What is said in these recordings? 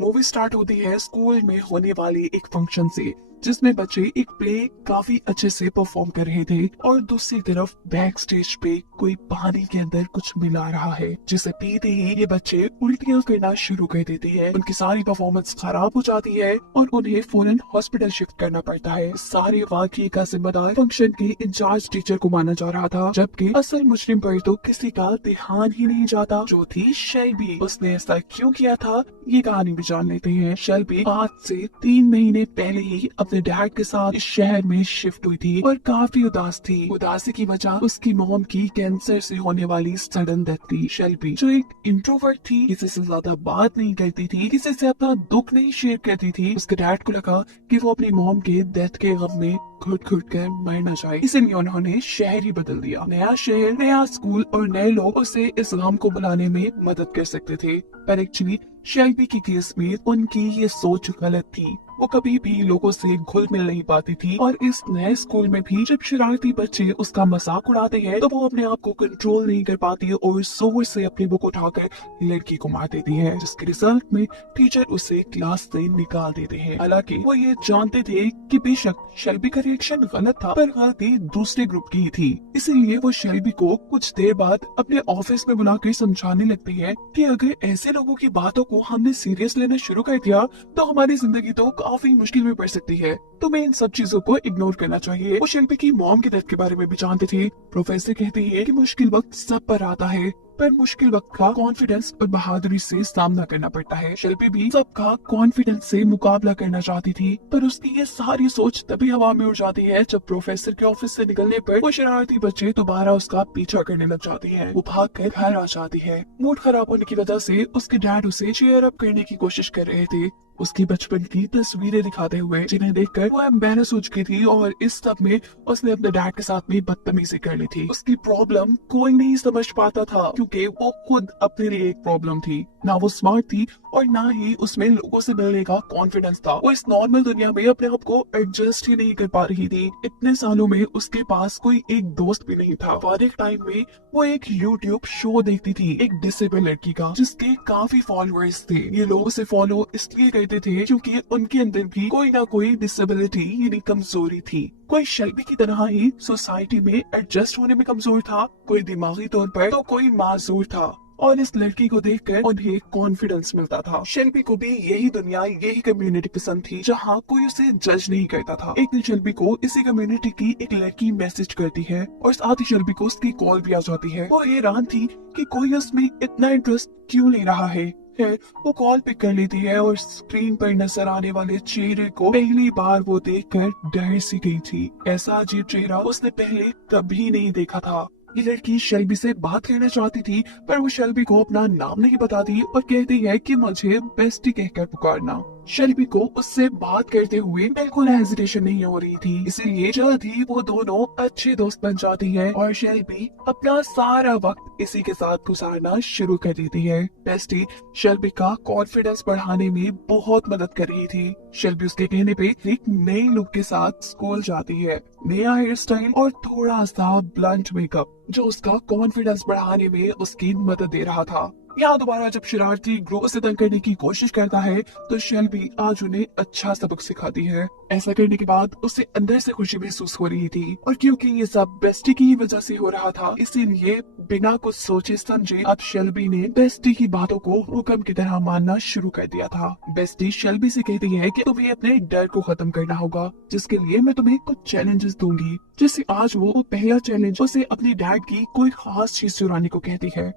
Movie start होती है school में होने वाले एक फंक्शन से, जिसमें बच्चे एक प्ले काफी अच्छे से परफॉर्म कर रहे थे और दूसरी तरफ बैक स्टेज पे कोई पानी के अंदर कुछ मिला रहा है, जिसे पीते ही ये बच्चे उल्टियां करना शुरू कर देते हैं। उनकी सारी परफॉर्मेंस खराब हो जाती है और उन्हें फौरन हॉस्पिटल शिफ्ट करना पड़ता है। सारे वाकये का जिम्मेदार फंक्शन के इंचार्ज टीचर को माना जा रहा था, जबकि असल मुजरिम पर तो किसी का ध्यान ही नहीं जाता, जो थी शेल्बी। उसने ऐसा क्यों किया था, ये कहानी भी जान लेते हैं। शेल्बी आज से 3 महीने पहले ही अपने डैड के साथ इस शहर में शिफ्ट हुई थी और काफी उदास थी। उदासी की वजह उसकी मॉम की कैंसर से होने वाली सडन डेथ थी। शेल्बी जो एक इंट्रोवर्ट थी, किसी से ज्यादा बात नहीं करती थी, किसी से अपना दुख नहीं शेयर करती थी, उसके डैड को लगा कि वो अपनी मॉम के डेथ के गम में घुट घुट कर मर न जाए, इसलिए उन्होंने शहर ही बदल दिया। नया शहर, नया स्कूल और नए लोग उसे इस गम को भुलाने में मदद कर सकते थे। पर एक्चुअली शेल्बी के केस में उनकी ये सोच गलत थी। वो कभी भी लोगों से घुल मिल नहीं पाती थी और इस नए स्कूल में भी जब शरारती बच्चे उसका मजाक उड़ाते हैं तो वो अपने आप को कंट्रोल नहीं कर पाती और जोर से अपनी बुक उठाकर लड़की को मार देती है, जिसके रिजल्ट में टीचर उसे क्लास से निकाल देते हैं। हालांकि वो ये जानते थे कि बेशक शेल्बी का रिएक्शन गलत था, पर गलती दूसरे ग्रुप की थी। इसीलिए वो शेल्बी को कुछ देर बाद अपने ऑफिस में बुलाकर समझाने लगती है कि अगर ऐसे लोगों की बातों को हमने सीरियस लेना शुरू कर दिया तो हमारी जिंदगी तो काफी मुश्किल में पड़ सकती है। तुम्हें इन सब चीजों को इग्नोर करना चाहिए। वो शेल्बी की मॉम की डेथ के बारे में भी जानते थे। प्रोफेसर कहते हैं कि मुश्किल वक्त सब पर आता है, पर मुश्किल वक्त का कॉन्फिडेंस और बहादुरी से सामना करना पड़ता है। शेल्बी भी सबका कॉन्फिडेंस से मुकाबला करना चाहती थी, पर उसकी ये सारी सोच तभी हवा में उड़ जाती है जब प्रोफेसर के ऑफिस से निकलने पर वो शरारती बच्चे दोबारा उसका पीछा करने लग जाते हैं। वो भाग कर घर आ जाती है। मूड खराब होने की वजह से उसके डैड उसे चीयर अप करने की कोशिश कर रहे थे, उसकी बचपन की तस्वीरें दिखाते हुए, जिन्हें देखकर वो एम्बैरेस हो चुकी थी और इस सब में उसने अपने डैड के साथ में बदतमीजी कर ली थी। उसकी प्रॉब्लम कोई नहीं समझ पाता था, क्योंकि वो खुद अपने लिए एक प्रॉब्लम थी। ना वो स्मार्ट थी और ना ही उसमें लोगों से मिलने का कॉन्फिडेंस था। वो इस नॉर्मल दुनिया में अपने आप को एडजस्ट ही नहीं कर पा रही थी। इतने सालों में उसके पास कोई एक दोस्त भी नहीं था। और एक टाइम में वो एक यूट्यूब शो देखती थी, एक डिसेबल लड़की का, जिसके काफी फॉलोअर्स थे। ये लोग उसे फॉलो इसलिए करते थे क्योंकि उनके अंदर भी कोई ना कोई डिसेबिलिटी यानी कमजोरी थी। कोई शेल्बी की तरह ही सोसाइटी में एडजस्ट होने में कमजोर था, कोई दिमागी तौर पर तो कोई माजूर था, और इस लड़की को देखकर उन्हें कॉन्फिडेंस मिलता था। शेल्बी को भी यही दुनिया, यही कम्युनिटी पसंद थी, जहाँ कोई उसे जज नहीं करता था। एक दिन शेल्बी को इसी कम्युनिटी की एक लड़की मैसेज करती है और साथ ही शेल्बी को उसकी कॉल भी आ जाती है। वो हैरान थी कि कोई उसमें इतना इंटरेस्ट क्यों ले रहा है। वो कॉल पिक कर लेती है और स्क्रीन पर नजर आने वाले चेहरे को पहली बार वो देखकर डर सी गई थी। ऐसा अजीब चेहरा उसने पहले कभी नहीं देखा था। ये लड़की शेल्बी से बात करना चाहती थी, पर वो शेल्बी को अपना नाम नहीं बताती और कहती है कि मुझे बेस्टी कहकर पुकारना। शेल्बी को उससे बात करते हुए बिल्कुल हेजिटेशन नहीं हो रही थी, इसीलिए जल्द ही वो दोनों अच्छे दोस्त बन जाती है और शेल्बी अपना सारा वक्त इसी के साथ गुजारना शुरू कर देती है। बेस्टी शेल्बी का कॉन्फिडेंस बढ़ाने में बहुत मदद कर रही थी। शेल्बी उसके कहने पे एक नए लुक के साथ स्कूल जाती है, नया हेयर स्टाइल और थोड़ा सा ब्लंट मेकअप, जो उसका कॉन्फिडेंस बढ़ाने में उसकी मदद दे रहा था। यहाँ दोबारा जब शरारती ग्रुप उसे तंग करने की कोशिश करता है तो शेल्बी आज उन्हें अच्छा सबक सिखाती है। ऐसा करने के बाद उसे अंदर से खुशी महसूस हो रही थी, और क्योंकि ये सब बेस्टी की वजह से हो रहा था, इसीलिए बिना कुछ सोचे समझे अब शेल्बी ने बेस्टी की बातों को हुक्म की तरह मानना शुरू कर दिया था। बेस्टी शेल्बी से कहती है कि तुम्हें अपने डर को खत्म करना होगा, जिसके लिए मैं तुम्हें कुछ चैलेंजेस दूंगी। जैसे आज वो पहला चैलेंज उसे अपनी डैड की कोई खास चीज चुराने को कहती है।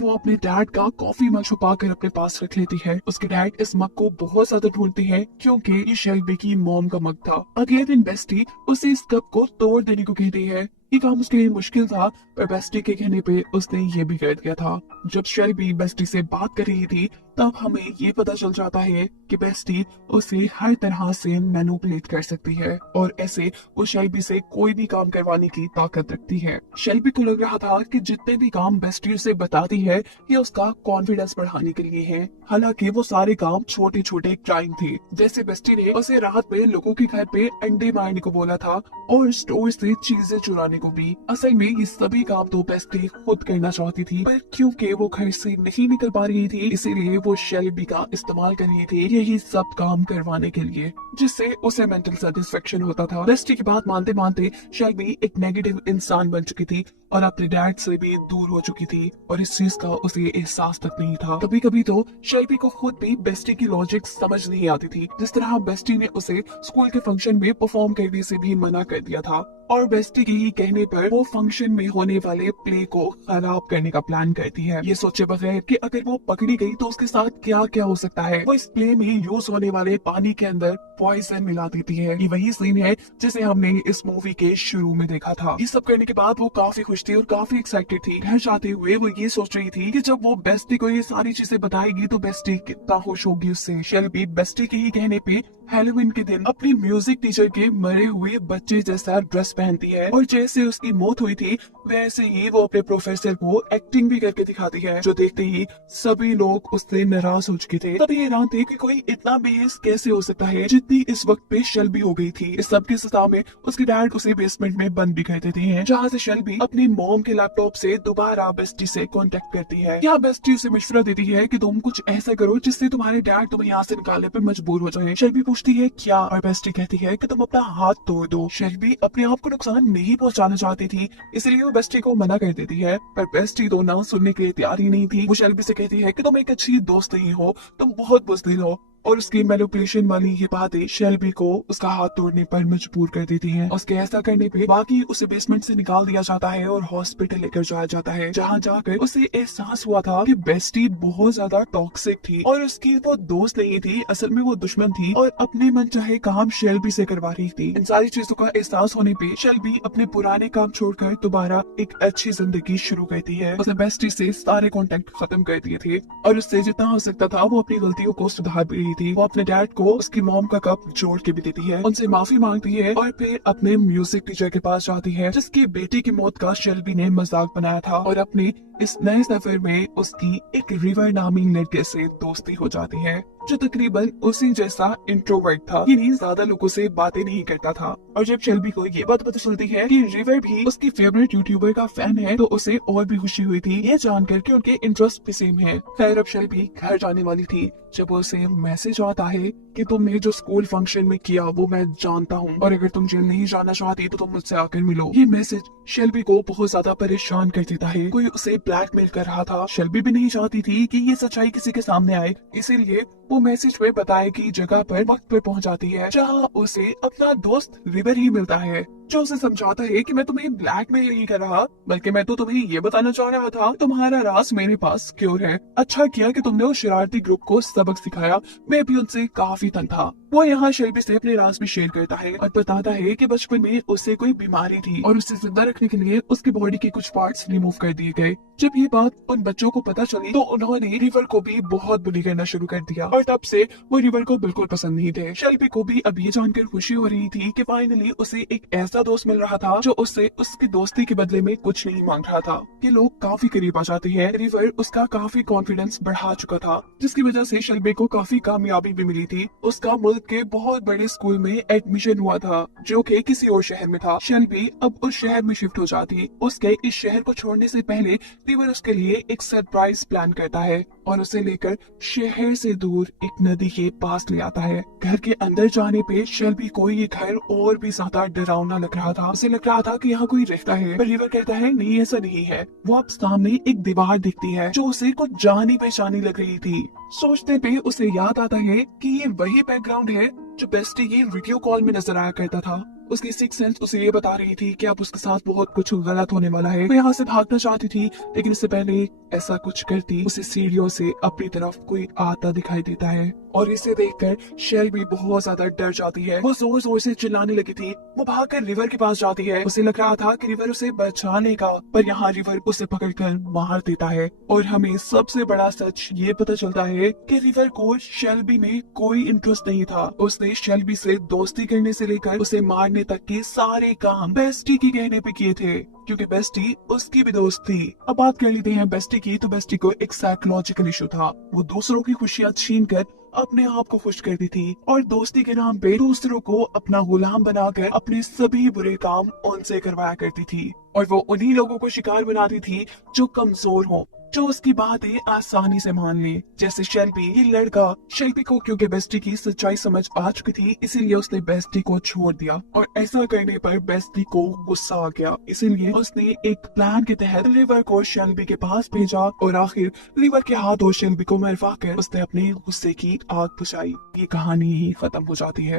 वो अपने डैड का कॉफी मग छुपा कर अपने पास रख लेती है। उसके डैड इस मग को बहुत ज्यादा ढूंढते हैं क्योंकि ये शेल्बी की मॉम का मग था। अगले दिन बेस्टी उसे इस कप को तोड़ देने को कहती है। ये काम उसके लिए मुश्किल था, पर बेस्टी के कहने पे उसने ये भी कर दिया था। जब शेल्बी बेस्टी से बात कर रही थी तब हमें ये पता चल जाता है कि बेस्टी उसे हर तरह से मैनिपुलेट कर सकती है और ऐसे वो शेल्बी से कोई भी काम करवाने की ताकत रखती है। शेल्बी को लग रहा था कि जितने भी काम बेस्टी उसे बताती है ये उसका कॉन्फिडेंस बढ़ाने के लिए है। हालांकि वो सारे काम छोटे छोटे क्राइम थे, जैसे बेस्टी ने उसे रात में लोगों के घर पे अंडे मारने को बोला था और स्टोर से चीजें चुराने को भी। असल में ये सभी काम तो बेस्टी खुद करना चाहती थी, पर क्योंकि वो घर से नहीं निकल पा रही थी, इसीलिए वो वो शेल्बी का इस्तेमाल कर रही थी यही सब काम करवाने के लिए, जिससे उसे मेंटल सेटिस्फेक्शन होता था। बेस्टी की बात मानते मानते शेल्बी एक नेगेटिव इंसान बन चुकी थी और अपने डैड से भी दूर हो चुकी थी और इस चीज का उसे एहसास तक नहीं था। कभी कभी तो शेल्बी को खुद भी बेस्टी की लॉजिक समझ नहीं आती थी, जिस तरह बेस्टी ने उसे स्कूल के फंक्शन में परफॉर्म करने से भी मना कर दिया था और बेस्टी के ही कहने पर वो फंक्शन में होने वाले प्ले को खराब करने का प्लान करती है, ये सोचे बगैर कि अगर वो पकड़ी गई तो उसके साथ क्या क्या हो सकता है। वो इस प्ले में यूज होने वाले पानी के अंदर पॉइजन मिला देती है। ये वही सीन है जिसे हमने इस मूवी के शुरू में देखा था। ये सब करने के बाद वो काफी खुश थी और काफी एक्साइटेड थी। घर जाते हुए वो ये सोच रही थी कि जब वो बेस्टी को ये सारी चीजें बताएगी तो बेस्टी कितना खुश होगी उससे। शेल्बी बेस्टी के ही कहने पे हैलोवीन के दिन अपनी म्यूजिक टीचर के मरे हुए बच्चे जैसा ड्रेस पहनती है और जैसे उसकी मौत हुई थी वैसे ही वो अपने प्रोफेसर को एक्टिंग भी करके दिखाती है, जो देखते ही सभी लोग उससे नाराज हो चुके थे। तभी हैरान थे कि कोई इतना बेस कैसे हो सकता है जितनी इस वक्त पे शेल्बी हो गई थी। इस सब के सता में उसके डैड उसे बेसमेंट में बंद भी कर देते हैं, जहाँ से शेल्बी अपनी मॉम के लैपटॉप से दोबारा बेस्टी से कांटेक्ट करती है। यहाँ बेस्टी उसे मशवरा देती है कि तुम कुछ ऐसा करो जिससे तुम्हारे डैड तुम्हें यहाँ से निकालने पर मजबूर हो जाए। शेल्बी पूछती है क्या, और बेस्टी कहती है कि तुम अपना हाथ तोड़ दो। शेल्बी अपने आप को नुकसान नहीं पहुंचाना चाहती थी, इसलिए वो बेस्टी को मना कर देती है, पर बेस्टी तो ना सुनने के लिए तैयार ही नहीं थी। वो शेल्बी से कहती है कि तुम एक अच्छी दोस्त नहीं हो, तुम बहुत बुज़दिल हो, और उसकी मैनिपुलेशन वाली ये बातें शेल्बी को उसका हाथ तोड़ने पर मजबूर कर देती हैं। उसके ऐसा करने पे बाकी उसे बेसमेंट से निकाल दिया जाता है और हॉस्पिटल लेकर जाया जाता है, जहाँ जाकर उसे एहसास हुआ था कि बेस्टी बहुत ज्यादा टॉक्सिक थी और उसकी वो दोस्त नहीं थी, असल में वो दुश्मन थी और अपने मन चाहे काम शेल्बी से करवा रही थी। इन सारी चीजों का एहसास होने पे शेल्बी अपने पुराने काम छोड़कर दोबारा एक अच्छी जिंदगी शुरू करती है। उसने बेस्टी से सारे कॉन्टेक्ट खत्म कर दिए थे और उससे जितना हो सकता था वो अपनी गलतियों को सुधार भी थी। वो अपने डैड को उसकी मॉम का कप जोड़ के भी देती है, उनसे माफी मांगती है और फिर अपने म्यूजिक टीचर के पास जाती है जिसकी बेटी की मौत का शेल्बी ने मजाक बनाया था और अपने इस नए सफर में उसकी एक रिवर नामी लड़के से दोस्ती हो जाती है जो तकरीबन उसी जैसा इंट्रोवर्ट था, यानी ज्यादा लोगों से बातें नहीं करता था। और जब शेल्बी को ये बात पता चलती है कि रिवर भी उसकी फेवरेट यूट्यूबर का फैन है तो उसे और भी खुशी हुई थी, ये जानकर कि उनके इंटरेस्ट भी सेम है। खैर अब शेल्बी घर जाने वाली थी जब उसे मैसेज आता है कि तुमने जो स्कूल फंक्शन में किया वो मैं जानता हूँ और अगर तुम जेल नहीं जाना चाहती तो तुम मुझसे आकर मिलो। ये मैसेज शेल्बी को बहुत ज्यादा परेशान कर देता है, कोई उसे ब्लैकमेल कर रहा था। शेल्बी भी नहीं चाहती थी कि ये सच्चाई किसी के सामने आए, इसीलिए वो मैसेज में बताए की जगह पर वक्त पर पहुंच जाती है, जहाँ उसे अपना दोस्त रिवर ही मिलता है जो उसे समझाता है कि मैं तुम्हें ब्लैकमेल नहीं कर रहा, बल्कि मैं तो तुम्हें ये बताना चाह रहा था तुम्हारा राज मेरे पास सिक्योर है। अच्छा किया कि तुमने उस शरारती ग्रुप को सबक सिखाया, मैं भी उनसे काफी तंग था। वो यहाँ शेल्बी से अपने राज भी शेयर करता है और बताता है कि बचपन में उसे कोई बीमारी थी और उसे जिंदा रखने के लिए उसकी बॉडी के कुछ पार्ट्स रिमूव कर दिए गए। जब ये बात उन बच्चों को पता चली तो उन्होंने रिवर को भी बहुत बुली करना शुरू कर दिया और तब से वो रिवर को बिल्कुल पसंद नहीं थे। शेल्बी को भी अब ये जानकर खुशी हो रही थी कि फाइनली उसे एक ऐसा दोस्त मिल रहा था जो उससे उसकी दोस्ती के बदले में कुछ नहीं मांग रहा था। ये लोग काफी करीब आ जाते हैं। रिवर उसका काफी कॉन्फिडेंस बढ़ा चुका था, जिसकी वजह से शेल्बी को काफी कामयाबी भी मिली थी। उसका मुल्क के बहुत बड़े स्कूल में एडमिशन हुआ था जो कि किसी और शहर में था। शेल्बी अब उस शहर में शिफ्ट हो जाती। उसके इस शहर को छोड़ने से पहले रिवर उसके लिए एक सरप्राइज प्लान करता है और उसे लेकर शहर से दूर एक नदी के पास ले आता है। घर के अंदर जाने पे शेल्बी को ये घर और भी ज्यादा डरावना लग रहा था। उसे लग रहा था कि यहाँ कोई रहता है, पर रिवर कहता है नहीं ऐसा नहीं है। वो अब सामने एक दीवार दिखती है जो उसे कुछ जानी पहचानी लग रही थी। सोचते पे उसे याद आता है कि ये वही बैकग्राउंड है जो बेस्टी की वीडियो कॉल में नजर आया करता था। उसकी सिक्स सेंस उसे ये बता रही थी कि अब उसके साथ बहुत कुछ गलत होने वाला है। वो यहाँ से भागना चाहती थी, लेकिन इससे पहले ऐसा कुछ करती उसे सीढ़ियों से अपनी तरफ कोई आता दिखाई देता है और इसे देखकर शेल्बी बहुत ज्यादा डर जाती है। वो जोर जोर से चिल्लाने लगी थी। वो भागकर रिवर के पास जाती है। उसे लग रहा था कि रिवर उसे बचा लेगा, पर यहाँ रिवर उसे पकड़कर मार देता है और हमें सबसे बड़ा सच ये पता चलता है कि रिवर को शेल्बी में कोई इंटरेस्ट नहीं था। उसने शेल्बी से दोस्ती करने से लेकर उसे मारने तक के सारे काम बेस्टी के कहने पे किए थे, क्योंकि बेस्टी उसकी भी दोस्त थी। अब बात कर लेते हैं बेस्टी की। तो बेस्टी को एक साइकोलॉजिकल इशू था। वो दूसरों की खुशियां छीन कर अपने आप को खुश करती थी और दोस्ती के नाम पे दूसरों को अपना गुलाम बनाकर अपने सभी बुरे काम उनसे करवाया करती थी और वो उन्हीं लोगों को शिकार बनाती थी जो कमजोर हो। जो उसकी बातें आसानी से मान ले। जैसे शेल्बी, ये लड़का शेल्बी को क्योंकि बेस्टी की सच्चाई समझ आ चुकी थी, इसीलिए उसने बेस्टी को छोड़ दिया और ऐसा करने पर बेस्टी को गुस्सा आ गया। इसीलिए उसने एक प्लान के तहत रिवर को शेल्बी के पास भेजा और आखिर रिवर के हाथों शेल्बी को मरवा कर उसने अपने गुस्से की आग बुझाई। ये कहानी ही खत्म हो जाती है।